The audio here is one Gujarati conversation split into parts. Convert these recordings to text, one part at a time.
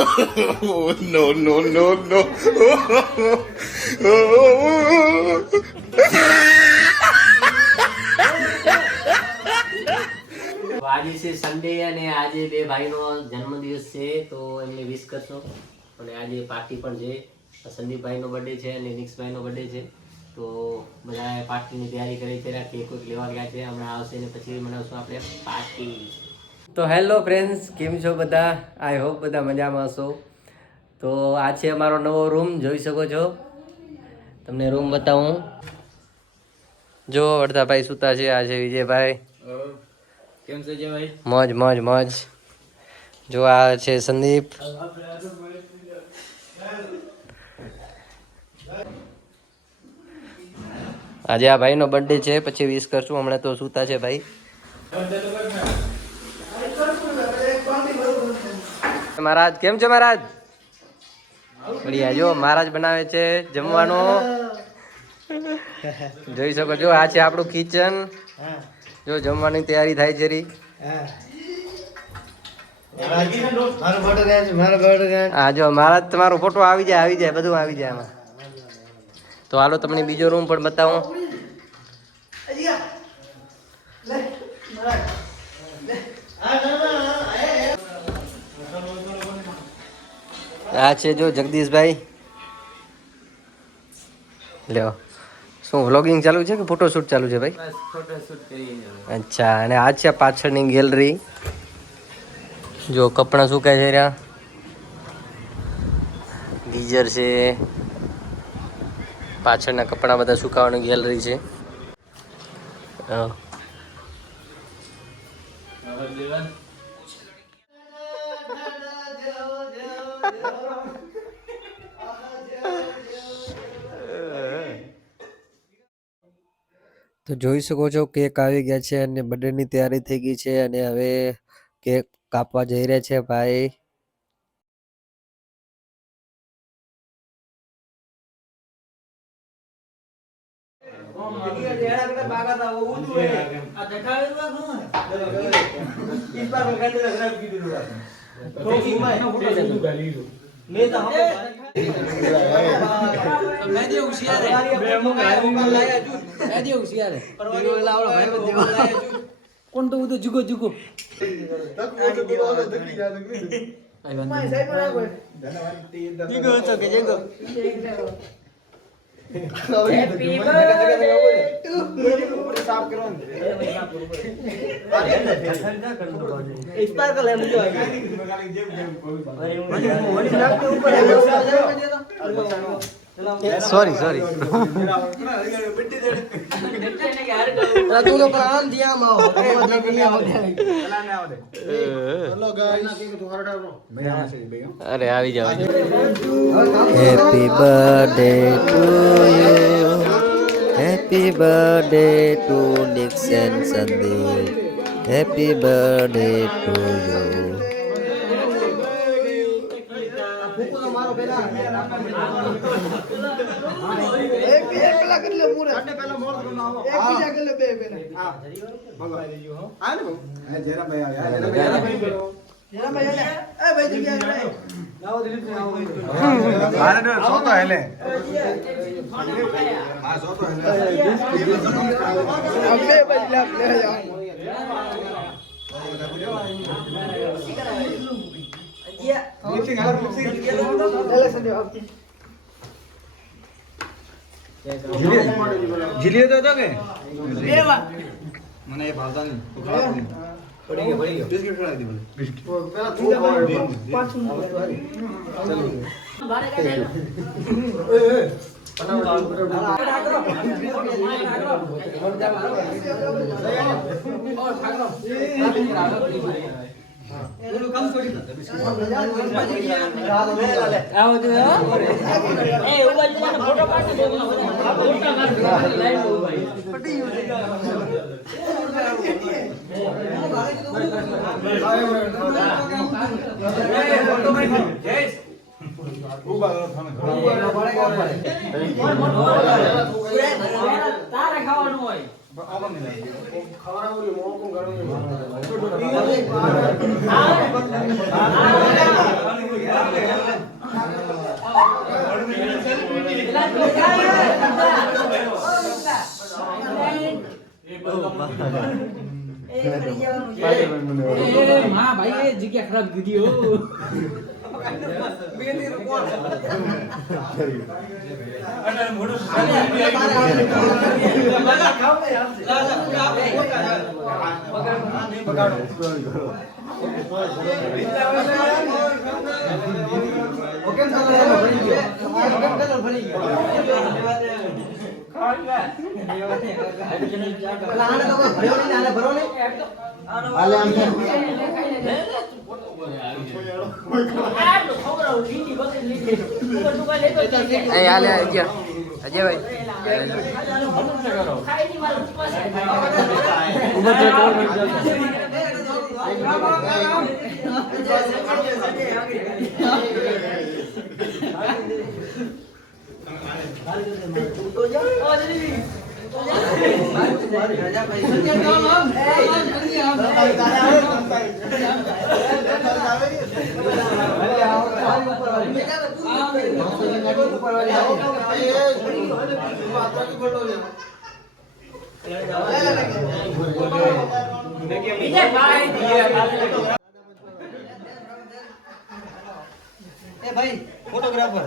No, no, no, no. આજે છે સન્ડે અને આજે બે ભાઈનો જન્મદિવસ છે તો એમને વિશ કરશો અને આજે પાર્ટી પણ છે. સંદીપભાઈનો બર્થડે છે અને નિક્સભાઈનો બર્થડે છે તો બધા પાર્ટીની તૈયારી કરી છે. કેક લેવા ગયા છે, હમણાં આવશે ને પછી મનાવશું આપણે પાર્ટી. તો હેલો ફ્રેન્ડ્સ, કેમ છો બધા? આઈ હોપ બધા મજામાં હશો. તો આ છે અમારો નવો રૂમ, જોઈ શકો છો. તમને રૂમ બતાવું. જો અડધા ભાઈ સુતા છે. આ છે વિજયભાઈ. કેમ છે ભાઈ? મોજ મોજ મોજ. જો આ છે સંદીપ. આજે આ ભાઈનો બર્થડે છે, પછી વિશ કરશું. હમણાં તો સુતા છે ભાઈ. મહારાજ કેમ છે મહારાજ? બઢિયા. જો મહારાજ બનાવે છે જમવાનો, જોઈ શકો છો. આ છે આપણું કિચન. જો જમવાની તૈયારી થાય છે રી. હા જો મહારાજ તમારો ફોટો આવી જાય બધું આવી જાય એમાં. તો હાલો તમને બીજો રૂમ પણ બતાવું. આ છે જો જગદીશભાઈ. લ્યો, શું વ્લોગિંગ ચાલુ છે કે ફોટોશૂટ ચાલુ છે ભાઈ? ફોટોશૂટ કરીએ. અચ્છા. અને આ છે પાછળની ગેલેરી. જો કપડાં સુકાય છે રહ્યા. ગીઝર છે. પાછળના કપડાં બધા સુકાવાની ગેલેરી છે. તો જોઈ શકો છો કેક આવી ગયા છે અને બર્થડેની તૈયારી થઈ ગઈ છે અને હવે કેક કાપવા જઈ રહ્યા છે ભાઈ. કોણ તો ઉધો જુગો જુગો હેપી બર્થડે ટુ સાફ કરવાનું સ્પાર્કલ એમ જો સોરી સોરી તું તો પ્રાણ દિયા માં અરે આવી જાવ. Happy birthday to you, happy birthday to Nicks and Sandeep, happy birthday to you. જીલ્યો તો હતો કે મને એ ભાવતા નહીં. પડી ગયો બિસ્કિટ ખવડાવી દે મને. બિસ્કિટ તારા ખાવાનું હોય. માં ભાઈ એ જગ્યા ખરાબ કીધી હો ભાઈ ફોટોગ્રાફર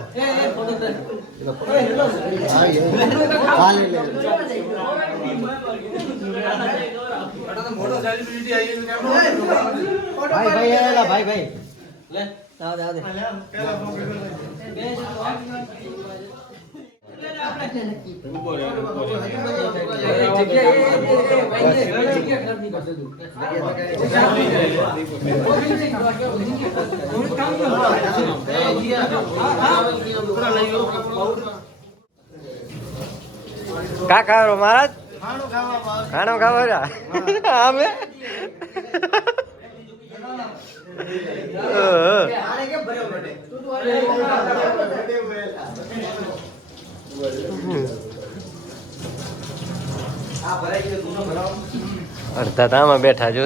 ભાઈ લે આવ દે કા ખાવા મહારાજ ખાણો ખાવા અમે અડધા તામાં બેઠા જો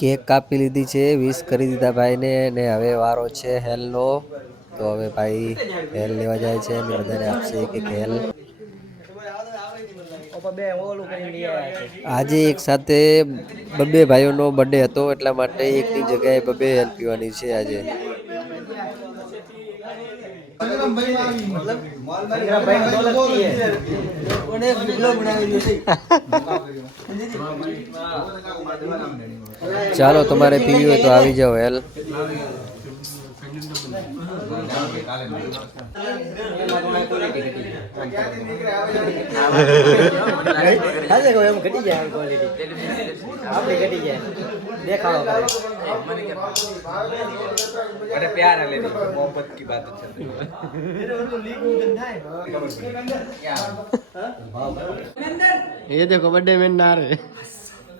કેક કાપી લીધી છે, વિશ કરી દીધા ભાઈને ને હવે વારો છે હેલનો. તો હવે ભાઈ હેલ લેવા જાય છે અને બધાને આપશે કે હેલ. આજે એક સાથે બબ્બે ભાઈઓનો બર્થડે હતો એટલા માટે એકની જગ્યાએ બબ્બે હેલ પીવાની છે આજે. ચાલો તમારે પીવી હોય તો આવી જાઓ હેલ. ये देखो बर्थडे में ना रे.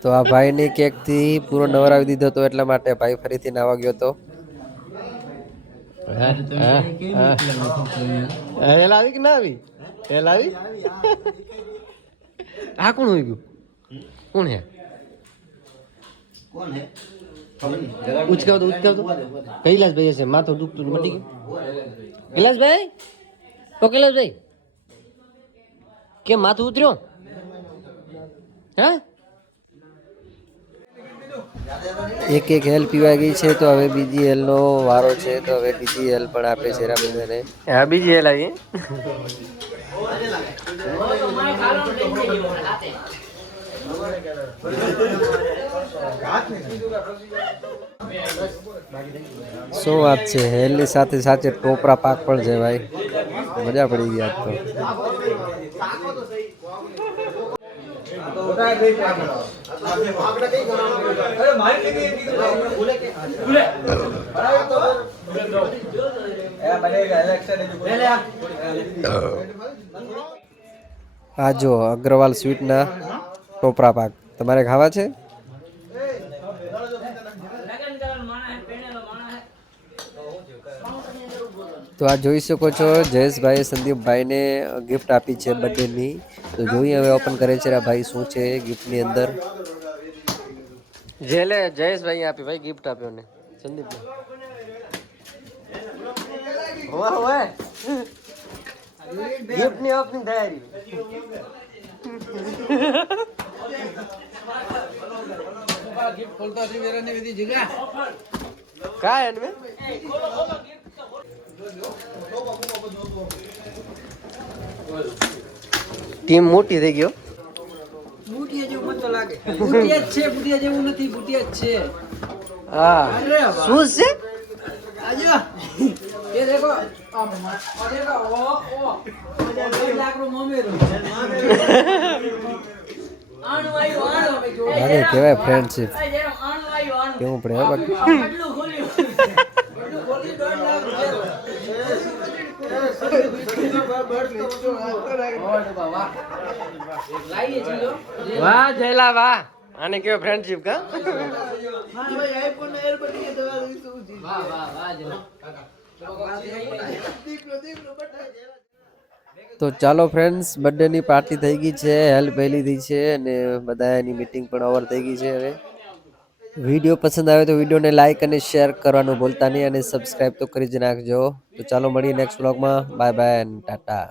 તો આ ભાઈની કેકથી પૂરો નવરાવી દીધો હતો એટલા માટે ભાઈ ફરીથી નાવા ગયો હતો. હેલ આવી કે ના આવી? હેલ આવી? આ કોણ હોય ગયું? કોણ હે? ઉચકાવ તો કૈલાસભાઈ હશે. માથું દુખતું મટી ગયું. કૈલાસભાઈ, ઓ કૈલાસભાઈ, કેમ માથું ઉતર્યો? હા, એક એક હેલ પીવા ગઈ છે તો હવે બીજી હેલનો વારો છે. તો હવે બીજી હેલ પણ આપે છે રામચંદ્રને. હા, બીજી હેલ આવી. શું વાત છે, હેલની સાથે સાથે ટોપરા પાક પણ છે ભાઈ, મજા પડી ગઈ આજ તો. આ જો અગ્રવાલ સ્વીટના ટોપરા પાક તમારે ખાવા છે? તો આ જોઈ શકો છો જયેશભાઈ સંદીપભાઈને ગિફ્ટ આપી છે બર્થડેની. તો જોઈએ હવે ઓપન કરે છે આ ભાઈ શું છે ગિફ્ટની અંદર. જેલે જયેશભાઈ આપી ભાઈ ગિફ્ટ આપ્યો ને સંદીપને. હોવા હોવા ગિફ્ટની ઓપનિંગ તૈયારી. गिफ्ट खोलता थी मेरा ने विधि जगह काय है इनमें? ટીમ મોટી થઈ ગયો. બુટિયા જેવું મત લાગે. બુટિયા જ છે, બુટિયા જેવું નથી, બુટિયા જ છે. હા શું છે? આજો ये देखो देखो ओ 2 लाख रो मोमेरो અરે કેવાય ફ્રેન્ડશિપ કેવું પડે હે બાકી. વાહ જયલા વાહ, આને કેવાય ફ્રેન્ડશિપ કા. તો ચાલો ફ્રેન્ડ્સ, બર્થડેની પાર્ટી થઈ ગઈ છે, હેલ્પ પહેલી થઈ છે અને બધા એની મીટિંગ પણ ઓવર થઈ ગઈ છે. હવે વિડીયો પસંદ આવે તો વિડીયોને લાઇક અને શેર કરવાનું ભૂલતા નહીં અને સબસ્ક્રાઈબ તો કરી જ નાખજો. તો ચાલો મળીએ નેક્સ્ટ વ્લોગમાં. Bye bye and Tata.